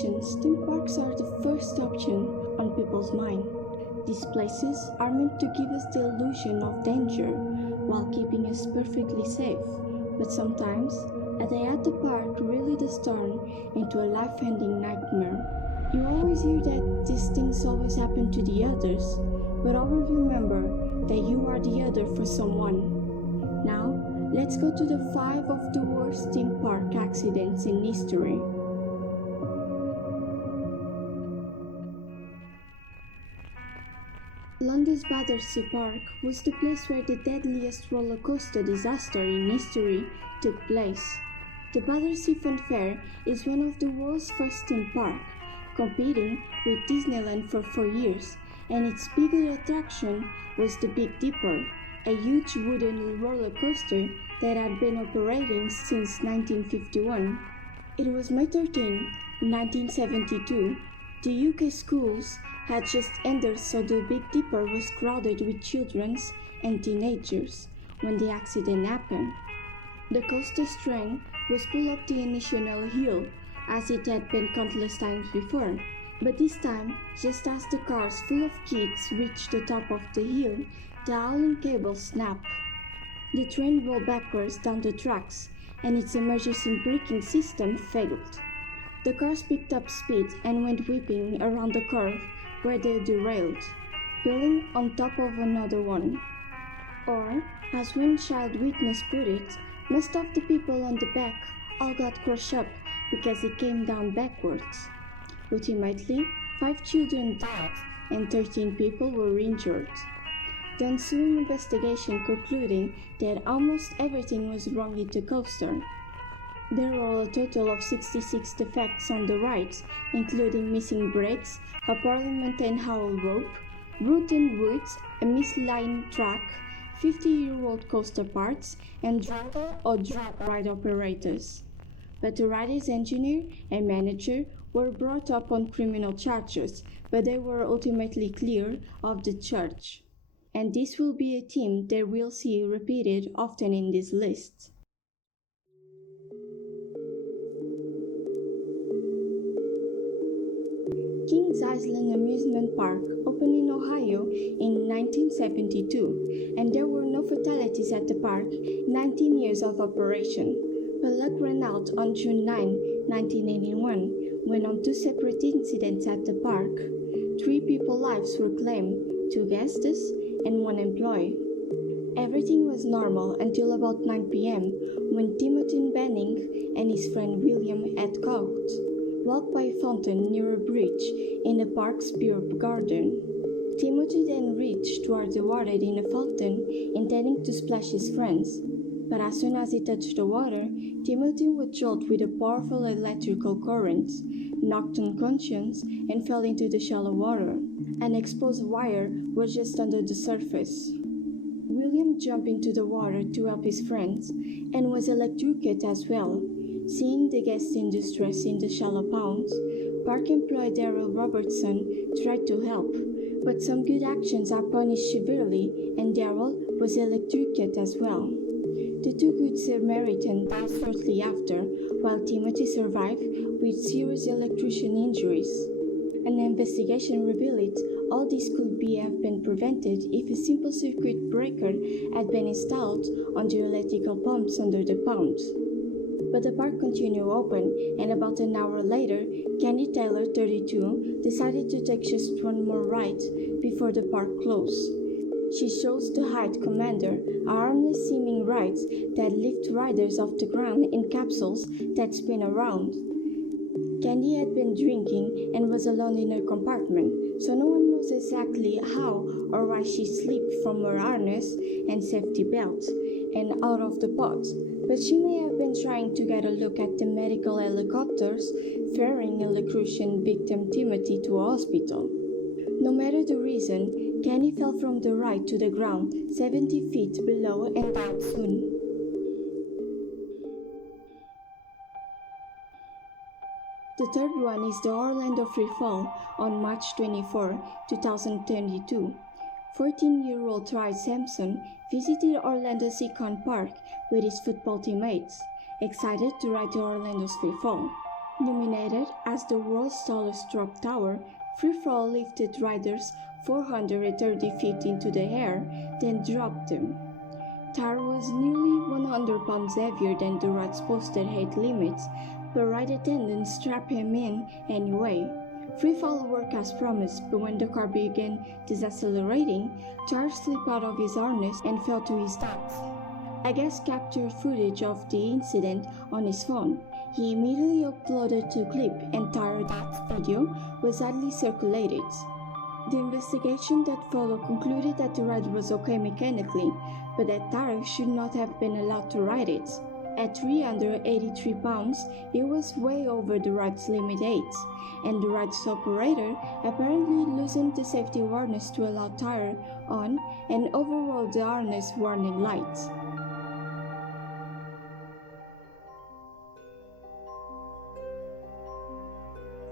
vacations, theme parks are the first option on people's mind. These places are meant to give us the illusion of danger while keeping us perfectly safe. But sometimes, a day at the park really does turn into a life-ending nightmare. You always hear that these things always happen to the others, but always remember that you are the other for someone. Now, let's go to the 5 of the worst theme park accidents in history. London's Battersea Park was the place where the deadliest roller coaster disaster in history took place. The Battersea Fun Fair is one of the world's first theme parks, competing with Disneyland for 4 years, and its biggest attraction was the Big Dipper, a huge wooden roller coaster that had been operating since 1951. It was May 13, 1972. The UK schools had just ended, so the Big Dipper was crowded with children and teenagers when the accident happened. The coaster's train was pulled up the initial hill as it had been countless times before, but this time, just as the cars full of kids reached the top of the hill, the hauling cable snapped. The train rolled backwards down the tracks, and its emergency braking system failed. The cars picked up speed and went whipping around the curve where they derailed, peeling on top of another one. Or, as one child witness put it, most of the people on the back all got crushed up because it came down backwards. Ultimately, 5 children died and 13 people were injured. The ensuing investigation concluding that almost everything was wrong with the coaster. There were a total of 66 defects on the rides, including missing brakes, a poorly maintained howl rope, rotten wood, a misaligned track, 50-year-old coaster parts, and drunk or drunk ride operators. But the ride's engineer and manager were brought up on criminal charges, but they were ultimately cleared of the charge. And this will be a theme that we'll see repeated often in this list. Kings Island Amusement Park opened in Ohio in 1972, and there were no fatalities at the park 19 years of operation. But luck ran out on June 9, 1981, when on 2 separate incidents at the park, 3 people's lives were claimed, 2 guests and 1 employee. Everything was normal until about 9 p.m. when Timothy Benning and his friend William Adcock walked by a fountain near a bridge in the park's beer garden. Timothy then reached toward the water in the fountain, intending to splash his friends. But as soon as he touched the water, Timothy was jolted with a powerful electrical current, knocked unconscious, and fell into the shallow water. An exposed wire was just under the surface. William jumped into the water to help his friends, and was electrocuted as well. Seeing the guests in distress in the shallow pond, park employee Daryl Robertson tried to help, but some good actions are punished severely, and Daryl was electrocuted as well. The 2 Good Samaritans died shortly after, while Timothy survived with serious electrocution injuries. An investigation revealed all this could have been prevented if a simple circuit breaker had been installed on the electrical pumps under the pond. But the park continued open, and about an hour later, Candy Taylor, 32, decided to take just 1 more ride before the park closed. She chose the Hyde Commander, a harmless-seeming ride that lifts riders off the ground in capsules that spin around. Candy had been drinking and was alone in her compartment, so no one knows exactly how or why she slipped from her harness and safety belt and out of the pod, but she may have been trying to get a look at the medical helicopters ferrying electrocution victim Timothy to a hospital. No matter the reason, Candy fell from the ride to the ground 70 feet below and died soon. The third one is the Orlando Free Fall on March 24, 2022. 14-year-old Troy Sampson visited Orlando's Econ Park with his football teammates, excited to ride the Orlando's Free Fall. Nominated as the world's tallest drop tower, Freefall lifted riders 430 feet into the air, then dropped them. Tower was nearly 100 pounds heavier than the ride's posted height limits, but ride attendants strapped him in anyway. Freefall worked as promised, but when the car began decelerating, Tar slipped out of his harness and fell to his death. A guest captured footage of the incident on his phone. He immediately uploaded the clip, and Tar's death video was widely circulated. The investigation that followed concluded that the ride was okay mechanically, but that Tarek should not have been allowed to ride it. At 383 pounds, it was way over the ride's limit height, and the ride's operator apparently loosened the safety harness to allow Tarek on and overrode the harness warning lights.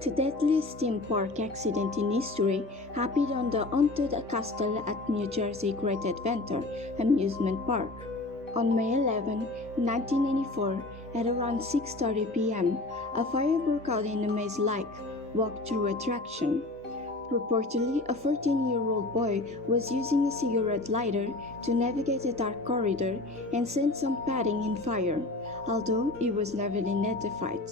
The deadliest theme park accident in history happened on the haunted castle at New Jersey Great Adventure amusement park. On May 11, 1984, at around 6:30 p.m., a fire broke out in a maze-like walk-through attraction. Purportedly, a 14-year-old boy was using a cigarette lighter to navigate a dark corridor and sent some padding in fire, although it was never identified.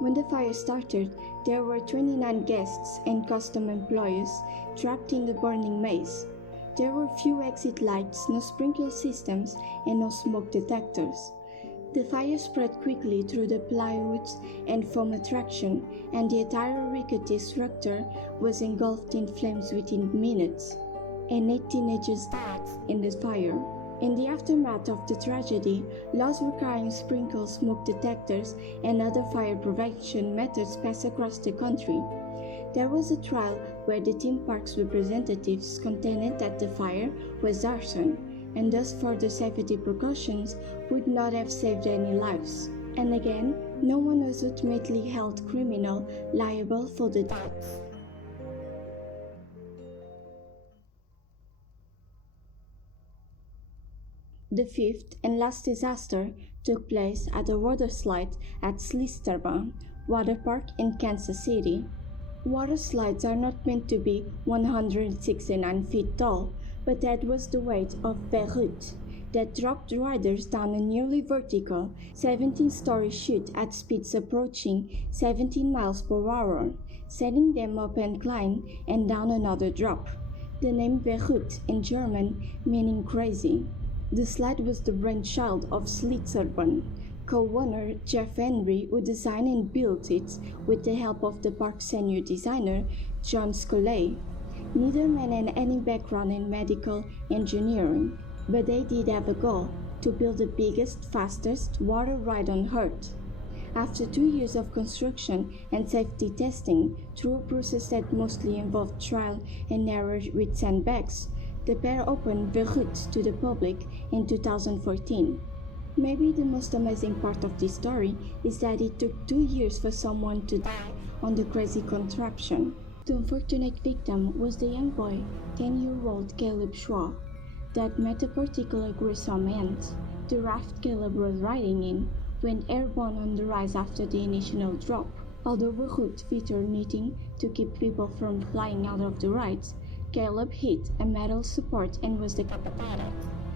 When the fire started, there were 29 guests and custom employees trapped in the burning maze. There were few exit lights, no sprinkler systems, and no smoke detectors. The fire spread quickly through the plywood and foam attraction, and the entire rickety structure was engulfed in flames within minutes, and 8 teenagers died in the fire. In the aftermath of the tragedy, laws requiring sprinkler smoke detectors and other fire prevention methods passed across the country. There was a trial where the theme park's representatives contended that the fire was arson, and thus further safety precautions would not have saved any lives. And again, no one was ultimately held criminally liable for the deaths. The fifth and last disaster took place at a water slide at Slisterban Water Park in Kansas City. Water slides are not meant to be 169 feet tall, but that was the weight of Beirut that dropped riders down a nearly vertical 17-story chute at speeds approaching 17 miles per hour, setting them up and climb and down another drop. The name Beirut in German meaning crazy. The slide was the brainchild of Slitzerban co-owner Jeff Henry, who designed and built it with the help of the park's senior designer John Scollay. Neither man had any background in medical engineering, but they did have a goal: to build the biggest, fastest water ride on Earth. After 2 years of construction and safety testing, through a process that mostly involved trial and error with sandbags, the pair opened Beirut to the public in 2014. Maybe the most amazing part of this story is that it took 2 years for someone to die on the crazy contraption. The unfortunate victim was the young boy, 10-year-old Caleb Schwab, that met a particularly gruesome end. The raft Caleb was riding in went airborne on the rise after the initial drop. Although Beirut featured netting to keep people from flying out of the rides, Caleb hit a metal support and was decapitated.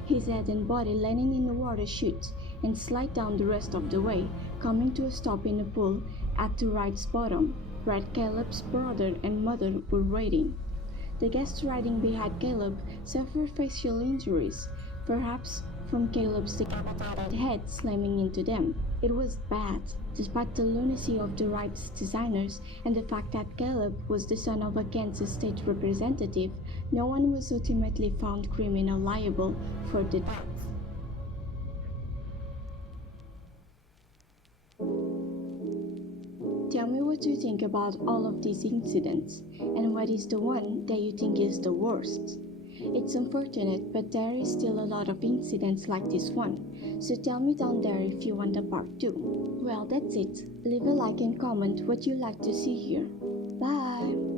His head and body landing in the water chute and slid down the rest of the way, coming to a stop in a pool at the ride's bottom, where Caleb's brother and mother were waiting. The guests riding behind Caleb suffered facial injuries, perhaps from Caleb's decapitated head slamming into them. It was bad, despite the lunacy of the ride's designers and the fact that Caleb was the son of a Kansas state representative. No one was ultimately found criminally liable for the death. Tell me what you think about all of these incidents, and what is the one that you think is the worst. It's unfortunate, but there is still a lot of incidents like this one, so tell me down there if you want a part 2. Well, that's it. Leave a like and comment what you like to see here. Bye!